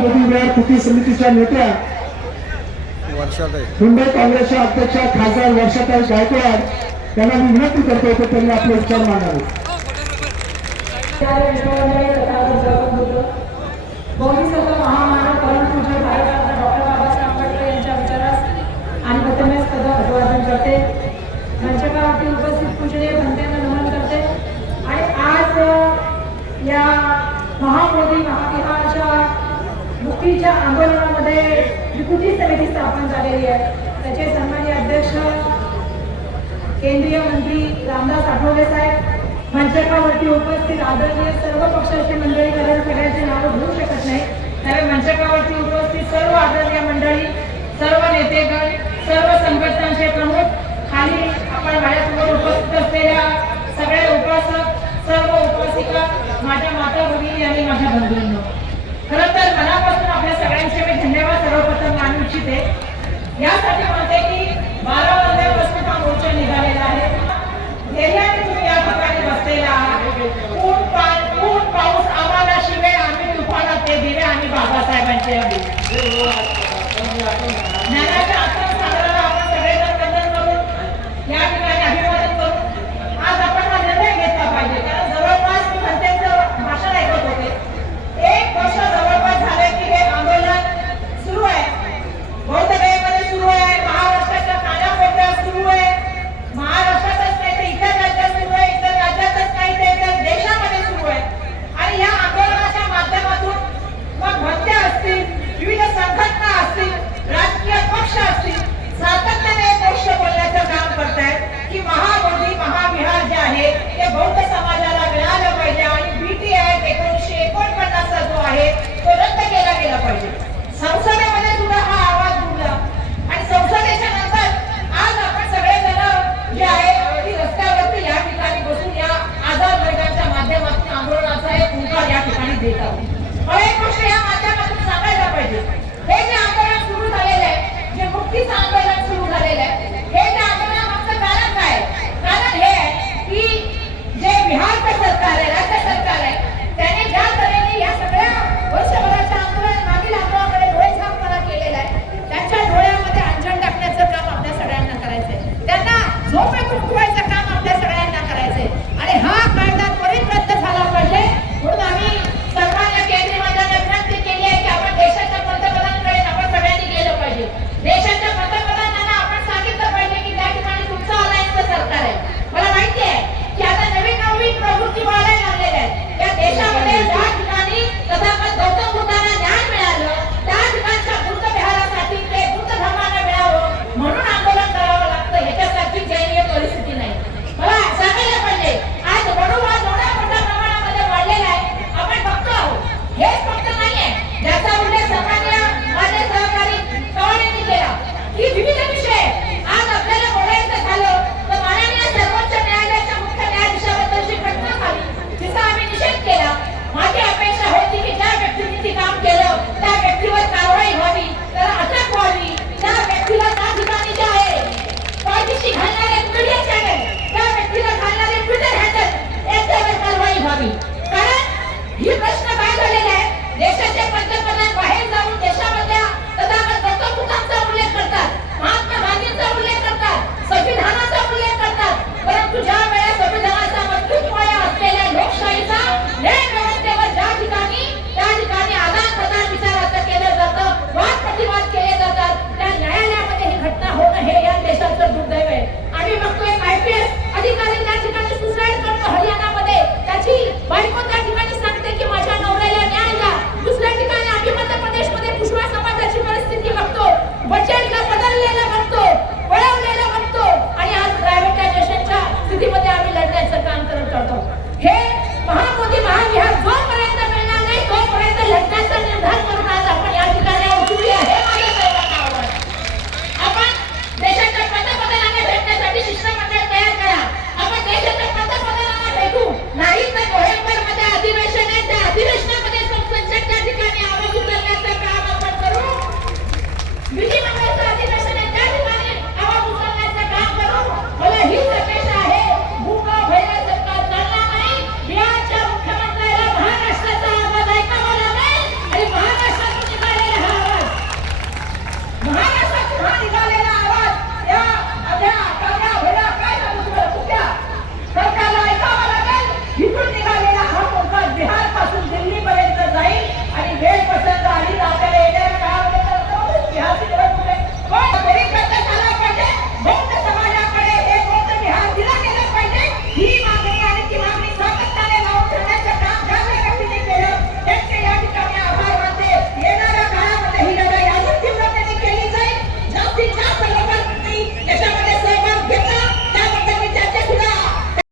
महात्मा विहार कृती समितीच्या नेत्या मुंबई काँग्रेसच्या अध्यक्षा खासदार वर्षाताई गायकवाड त्यांना मी विनंती करतो की त्यांनी आपले विचार मांडावे. बोधिसत्व महामानव परमपूज्य भारतरत्न डॉक्टर बाबासाहेब आंबेडकर यांच्या विचारास आणि प्रथमेच अभिवादन करते. मंचकावरती उपस्थित पूजनीय पंथांना नमन करते. आणि आज या महाबोधी महाविहाराच्या मुक्तीच्या आंदोलनामध्ये जी कृती समिती स्थापन झालेली आहे त्याचे सन्माननीय अध्यक्ष केंद्रीय मंत्री रामदास आठवले साहेब, मंचकावरती उपस्थित आदरणीय सर्व पक्षाचे मंडळी, कारण सगळ्यांचे नाव घेऊ शकत नाही त्यामुळे मंचकावरती उपस्थित सर्व आदरणीय मंडळी, सर्व नेतेगण, सर्व संघटनांचे प्रमुख, खाली आपण माझ्यासमोर उपस्थित असलेल्या सगळे उपासक, सर्व उपासिका, माझ्या माता भगिनी आणि माझ्या बंधूंनो, खरं तर मनापासून आपल्या सगळ्यांचे मी धन्यवाद सर्वप्रथम मानू इच्छिते. यासाठी म्हणते की 12 वाजल्यापासून हा मोर्चा निघालेला आहे. धैर्याने तुम्ही या ठिकाणी बसलेला आहात. ऊन पाऊस आम्हाला शिवे, आम्ही तुफानात ते दिले आणि बाबासाहेबांचे ज्ञानाच्या आत्मसागराला आपण सगळेजण वंदन करून या ठिकाणी अभिवादन करून आज आपण हा निर्णय घेतला पाहिजे. कारण जवळपास मी त्यांचं भाषण ऐकत होते, 1 वर्ष जवळपास झाले की हे आंदोलन सुरू आहे. बौद्धगयेमध्ये सुरू आहे, महाराष्ट्राच्या कानाकोपऱ्यात सुरू आहे, महाराष्ट्रातच नाही तर इतर राज्यात सुरू आहे, इतर राज्यातच नाही तर देशामध्ये सुरू आहे. आणि या आंदोलनाच्या माध्यमातून मग भक्त्या असतील, विविध संघटना असतील, राजकीय पक्ष असतील, सातत्याने एक गोष्ट बोलण्याचं काम करतायत की महाबोधी महाविहार जे आहे ते बौद्ध समाजाला मिळालं पाहिजे. आणि BT ऍक्ट 1949 जो आहे